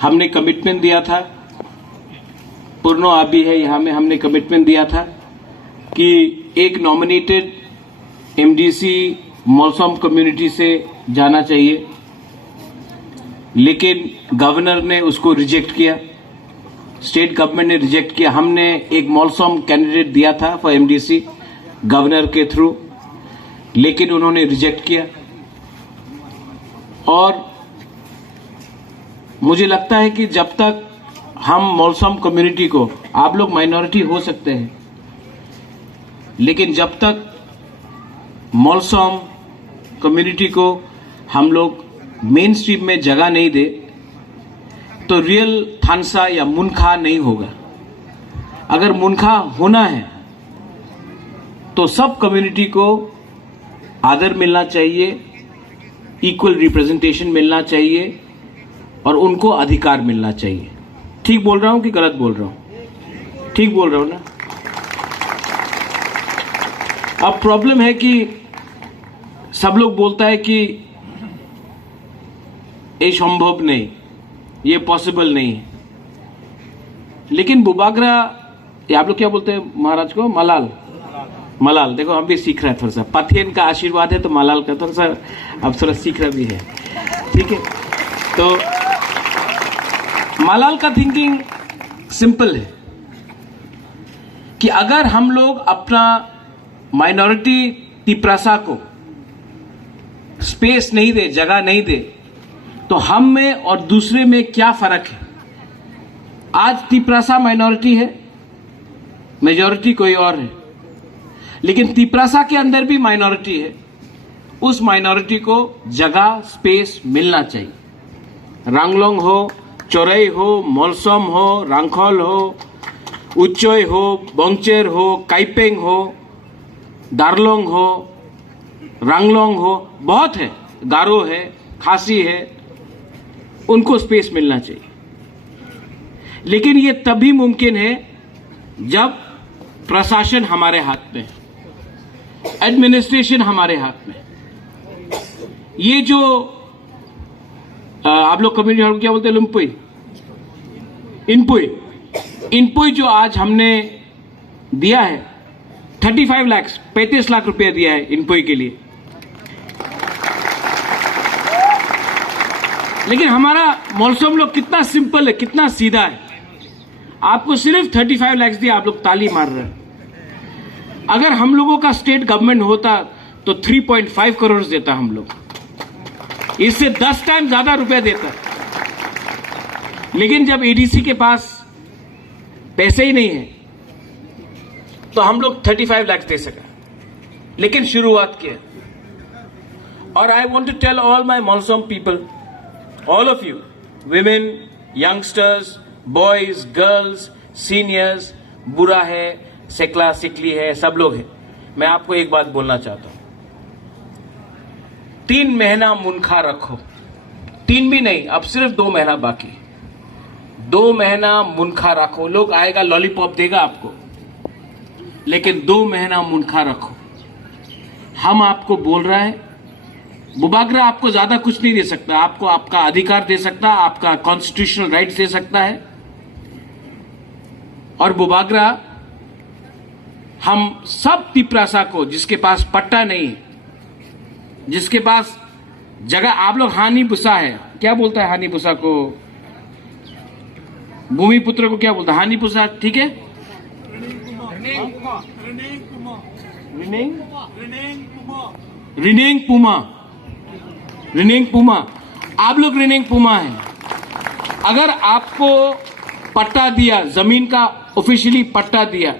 हमने कमिटमेंट दिया था, पूर्णो आप भी है यहाँ में, हमने कमिटमेंट दिया था कि एक नॉमिनेटेड एमडीसी मौसम कम्युनिटी से जाना चाहिए, लेकिन गवर्नर ने उसको रिजेक्ट किया, स्टेट गवर्नमेंट ने रिजेक्ट किया। हमने एक मौसम कैंडिडेट दिया था फॉर एमडीसी गवर्नर के थ्रू, लेकिन उन्होंने रिजेक्ट किया। और मुझे लगता है कि जब तक हम मौसम कम्युनिटी को, आप लोग माइनॉरिटी हो सकते हैं, लेकिन जब तक मौसम कम्युनिटी को हम लोग मेन स्ट्रीम में जगह नहीं दे तो रियल थानसा या मुनखा नहीं होगा। अगर मुनखा होना है तो सब कम्युनिटी को आदर मिलना चाहिए, इक्वल रिप्रेजेंटेशन मिलना चाहिए और उनको अधिकार मिलना चाहिए। ठीक बोल रहा हूं कि गलत बोल रहा हूं? ठीक बोल रहा हूं ना? अब प्रॉब्लम है कि सब लोग बोलता है कि ये संभव नहीं, ये पॉसिबल नहीं है, लेकिन बुबागरा, ये आप लोग क्या बोलते हैं महाराज को? मलाल। मलाल, देखो हम भी सीख रहे हैं थोड़ा सा, पाथियन का आशीर्वाद है तो मलाल का थोड़ा सा अब थोड़ा सीख रहा भी है, ठीक है। तो मलाल का थिंकिंग सिंपल है कि अगर हम लोग अपना माइनॉरिटी तिपरासा को स्पेस नहीं दे, जगह नहीं दे, तो हम में और दूसरे में क्या फर्क है? आज तिपरासा माइनॉरिटी है, मेजॉरिटी कोई और है, लेकिन तिपरासा के अंदर भी माइनॉरिटी है। उस माइनॉरिटी को जगह, स्पेस मिलना चाहिए। रांगलोंग हो, चोरई हो, मोलसम हो, रांखोल हो, उच्चोय हो, बोंगचेर हो, काइपेंग हो, दारलोंग हो, रांगलोंग हो, बहुत है, गारो है, खासी है, उनको स्पेस मिलना चाहिए। लेकिन ये तभी मुमकिन है जब प्रशासन हमारे हाथ में है, एडमिनिस्ट्रेशन हमारे हाथ में। ये जो आप लोग कम्युनिटी क्या बोलते हैं, लुम्पुई, इनपुई जो आज हमने दिया है 35 लाख, 35 लाख रुपया दिया है इनपुई के लिए। लेकिन हमारा मौसम लोग कितना सिंपल है, कितना सीधा है। आपको सिर्फ 35 लाख दिया, आप लोग ताली मार रहे हैं। अगर हम लोगों का स्टेट गवर्नमेंट होता तो 3.5 करोड़ देता हम लोग, इससे 10 टाइम ज्यादा रुपया देता। लेकिन जब एडीसी के पास पैसे ही नहीं है तो हम लोग 35 लाख दे सका, लेकिन शुरुआत किया। और I want to tell all my मॉलसम people, all of you, women, youngsters, boys, girls, seniors, बुरा है, सेकला सिकली है, सब लोग हैं, मैं आपको एक बात बोलना चाहता हूं। 3 महीना मुनखा रखो, 3 भी नहीं, अब सिर्फ 2 महीना बाकी। 2 महीना मुनखा रखो, लोग आएगा लॉलीपॉप देगा आपको, लेकिन 2 महीना मुनखा रखो। हम आपको बोल रहे हैं, बुबागरा आपको ज्यादा कुछ नहीं दे सकता, आपको आपका अधिकार दे सकता, आपका कॉन्स्टिट्यूशनल राइट दे सकता है। और बुबागरा हम सब तिपरासा को, जिसके पास पट्टा नहीं है, जिसके पास जगह, आप लोग हानि बुसा है, क्या बोलता है हानि बुसा को? भूमिपुत्र को क्या बोलता है? हानि बुसा, ठीक है। रिनेंग पुमा, आप लोग रिनेंग पुमा है। अगर आपको पट्टा दिया, जमीन का ऑफिशियली पट्टा दिया,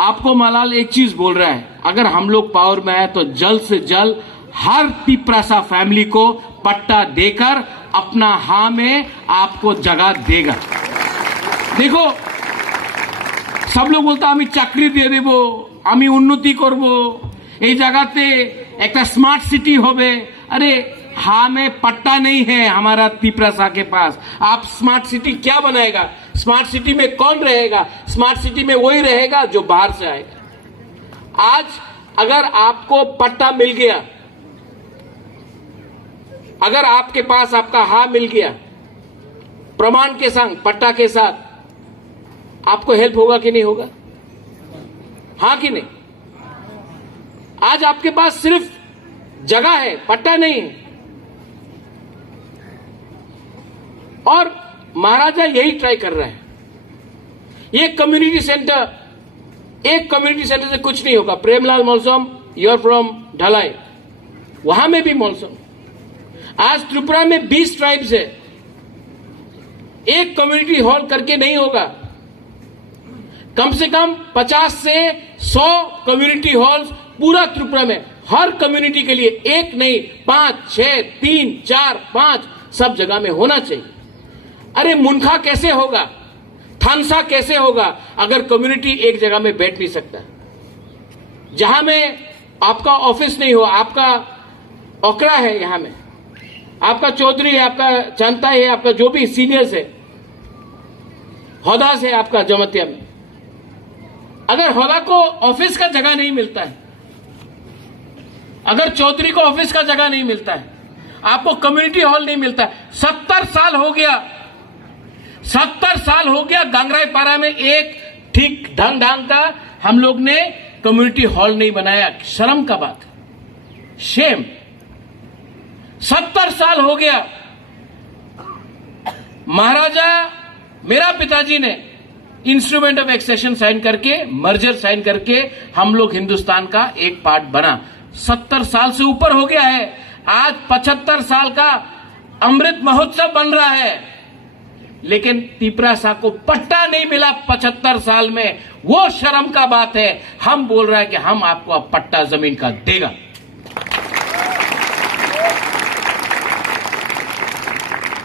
आपको मलाल एक चीज बोल रहा है, अगर हम लोग पावर में आए तो जल्द से जल्द हर तिपरासा फैमिली को पट्टा देकर अपना हाँ में आपको जगह देगा। देखो, सब लोग बोलता हमें चाकरी दे देबो, हमें उन्नति करबो, এই জায়গাতে একটা स्मार्ट सिटी होबे। अरे हाँ में पट्टा नहीं है हमारा तिपरासा के पास। आप स्मार्ट सिटी क्या बनाएगा? स्मार्ट सिटी में कौन रहेगा? स्मार्ट सिटी में वही रहेगा जो बाहर से आएगा। आज अगर आपको पट्टा मिल गया, अगर आपके पास आपका हाँ मिल गया, प्रमाण के संग पट्टा के साथ आपको हेल्प होगा कि नहीं होगा? हाँ कि नहीं? आज आपके पास सिर्फ जगह है, पट्टा नहीं है। और महाराजा यही ट्राई कर रहा है। एक कम्युनिटी सेंटर से कुछ नहीं होगा। प्रेमलाल मौसम, यू आर फ्रॉम ढलाई, वहां में भी मौसम। आज त्रिपुरा में 20 ट्राइब्स है, एक कम्युनिटी हॉल करके नहीं होगा। कम से कम 50 से 100 कम्युनिटी हॉल्स पूरा त्रिपुरा में, हर कम्युनिटी के लिए, एक नहीं 5, 6, 3, 4, 5 सब जगह में होना चाहिए। अरे मुनखा कैसे होगा, थानसा कैसे होगा अगर कम्युनिटी एक जगह में बैठ नहीं सकता? जहां में आपका ऑफिस नहीं हो, आपका ओकरा है, यहां में आपका चौधरी है, आपका जनता है, आपका जो भी सीनियर्स है, होदा से आपका जमतिया में, अगर होदा को ऑफिस का जगह नहीं मिलता है, अगर चौधरी को ऑफिस का जगह नहीं मिलता है, आपको कम्युनिटी हॉल नहीं मिलता है। 70 साल हो गया, 70 साल हो गया गांगराईपारा में एक ठीक ढंग का हम लोग ने कम्युनिटी हॉल नहीं बनाया। शर्म का बात है, शेम। 70 साल हो गया। महाराजा मेरा पिताजी ने इंस्ट्रूमेंट ऑफ एक्सेशन साइन करके, मर्जर साइन करके हम लोग हिंदुस्तान का एक पार्ट बना। 70 साल से ऊपर हो गया है। आज 75 साल का अमृत महोत्सव बन रहा है, लेकिन तिपरासा को पट्टा नहीं मिला 75 साल में। वो शर्म का बात है। हम बोल रहे हैं कि हम आपको अब पट्टा जमीन का देगा।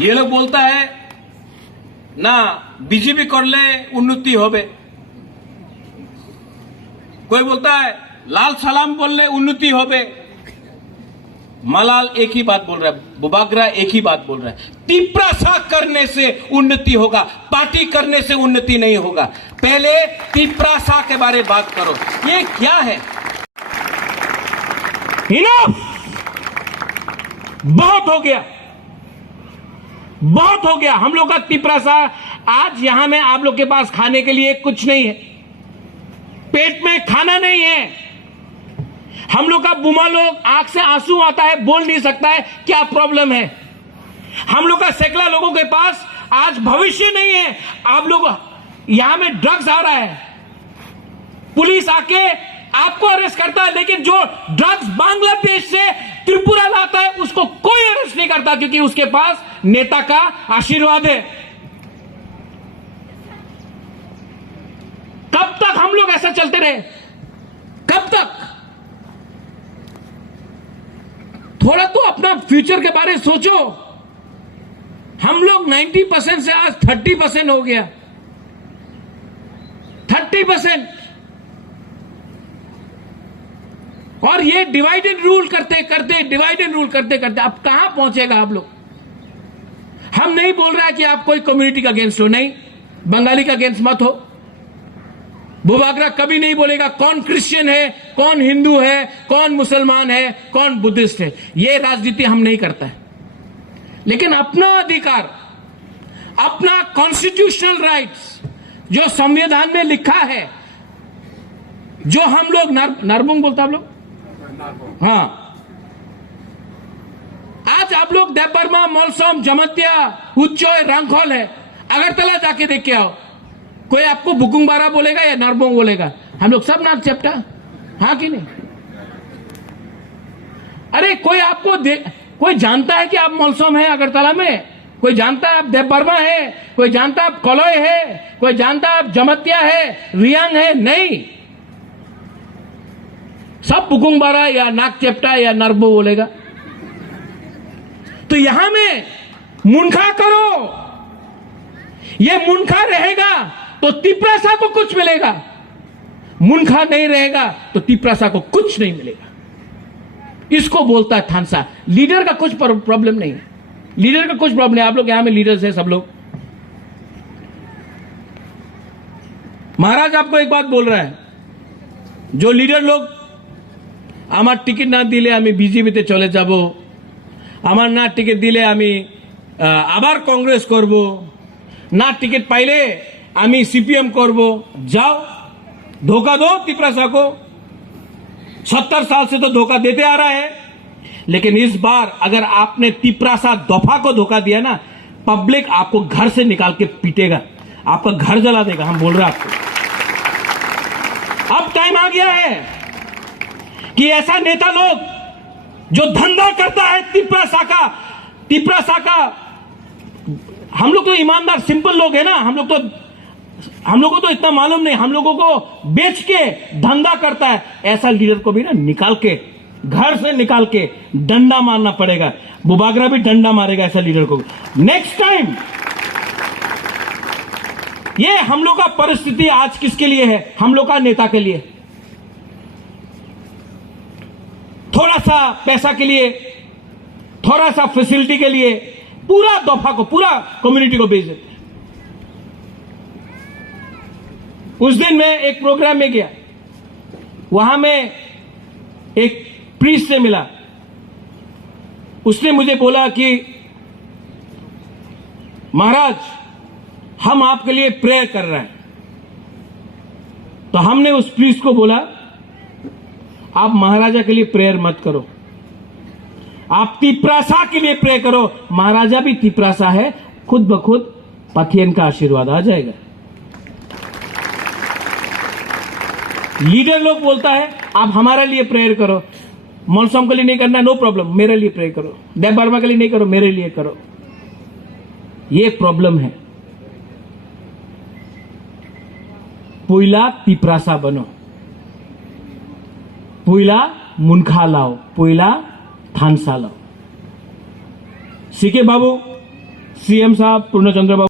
ये लोग बोलता है ना बीजेपी करले उन्नति होबे, कोई बोलता है लाल सलाम बोलले उन्नति होबे। मलाल एक ही बात बोल रहा है, बुबागरा एक ही बात बोल रहा है, तिपरासा करने से उन्नति होगा, पार्टी करने से उन्नति नहीं होगा। पहले तिपरासा के बारे में बात करो। ये क्या है? इनफ, बहुत हो गया, बहुत हो गया। हम लोग का तिपरासा, आज यहां में आप लोग के पास खाने के लिए कुछ नहीं है, पेट में खाना नहीं है। हम लोग का बुमा लोग आंख से आंसू आता है, बोल नहीं सकता है क्या प्रॉब्लम है। हम लोग का सैकड़ा लोगों के पास आज भविष्य नहीं है। आप लोग यहां में ड्रग्स आ रहा है, पुलिस आके आपको अरेस्ट करता है, लेकिन जो ड्रग्स बांग्लादेश से त्रिपुरा लाता है उसको कोई अरेस्ट नहीं करता, क्योंकि उसके पास नेता का आशीर्वाद है। कब तक हम लोग ऐसा चलते रहे? कब तक? थोड़ा तो अपना फ्यूचर के बारे में सोचो। हम लोग 90% से आज 30% हो गया, 30%। और ये डिवाइड एंड रूल करते करते अब कहां पहुंचेगा आप लोग? हम नहीं बोल रहा कि आप कोई कम्युनिटी का अगेंस्ट हो, नहीं, बंगाली का अगेंस्ट मत हो। बुबागरा कभी नहीं बोलेगा कौन क्रिश्चियन है, कौन हिंदू है, कौन मुसलमान है, कौन बुद्धिस्ट है। ये राजनीति हम नहीं करता है। लेकिन अपना अधिकार, अपना कॉन्स्टिट्यूशनल राइट्स जो संविधान में लिखा है, जो हम लोग नरबुंग बोलते हैं आप लोग, हाँ, आज आप लोग देबबर्मा, मोलसोम, जमतिया, उच्चोय, रंगखोल है, अगरतला जाके देख के आओ, कोई आपको बुकुंगबारा बोलेगा या नरबोंग बोलेगा? हम लोग सब नाक चपटा, हाँ कि नहीं? अरे कोई आपको कोई जानता है कि आप मोलसोम है अगरतला में? कोई जानता है आप देबबर्मा है? कोई जानता है आप कलोय है? कोई जानता है आप जमतिया है, रियांग है? नहीं, सब बुकुंगबारा या नाक चपटा या नरबो बोलेगा। तो यहां में मुनखा करो, ये मुनखा रहेगा तो तिपरासा को कुछ मिलेगा, मुनखा नहीं रहेगा तो तिपरासा को कुछ नहीं मिलेगा। इसको बोलता है थानसा। लीडर का कुछ प्रॉब्लम नहीं है, लीडर का कुछ प्रॉब्लम नहीं। आप लोग यहां में लीडर्स हैं सब लोग। महाराज आपको एक बात बोल रहा है, जो लीडर लोग আমার টিকিট না দিলে আমি বিজেপিতে চলে যাব, আমার না টিকিট দিলে আমি আবার কংগ্রেস করব, না টিকিট পাইলে আমি সিপিএম করব। जाओ धोखा दो तिपरासा को। 70 साल से तो धोखा देते आ रहा है, लेकिन इस बार अगर आपने तिपरासा दफा को धोखा दिया ना, पब्लिक आपको घर से निकाल के पीटेगा, आपका घर जला देगा। हम बोल रहे हैं आपको, अब टाइम आ गया है कि ऐसा नेता लोग जो धंधा करता है तिपरासा का, हम लोग तो ईमानदार सिंपल लोग हैं ना, हम लोगों को तो इतना मालूम नहीं, हम लोगों को बेच के धंधा करता है, ऐसा लीडर को भी ना निकाल के, घर से निकाल के डंडा मारना पड़ेगा। बुबागरा भी डंडा मारेगा ऐसा लीडर को नेक्स्ट टाइम। ये हम लोग का परिस्थिति आज किसके लिए है? हम लोग का नेता के लिए। थोड़ा सा पैसा के लिए, थोड़ा सा फैसिलिटी के लिए पूरा दफा को, पूरा कम्युनिटी को बेच देते। उस दिन मैं एक प्रोग्राम में गया, वहां में एक प्रीस्ट से मिला। उसने मुझे बोला कि महाराज हम आपके लिए प्रेयर कर रहे हैं। तो हमने उस प्रीस्ट को बोला आप महाराजा के लिए प्रेयर मत करो, आप तिपरासा के लिए प्रेयर करो। महाराजा भी तिपरासा है, खुद ब खुद पथियन का आशीर्वाद आ जाएगा। लीडर लोग बोलता है आप हमारे लिए प्रेयर करो, मौलसम के लिए नहीं करना, नो प्रॉब्लम, मेरे लिए प्रेयर करो। देव वर्मा के लिए नहीं करो, मेरे लिए करो। ये प्रॉब्लम है। पुइला तिपरासा बनो, पुइला मुनखा लाओ, पुइला थानसा लाओ। सीके बाबू, सीएम साहब, पूर्णचंद्र बाबू।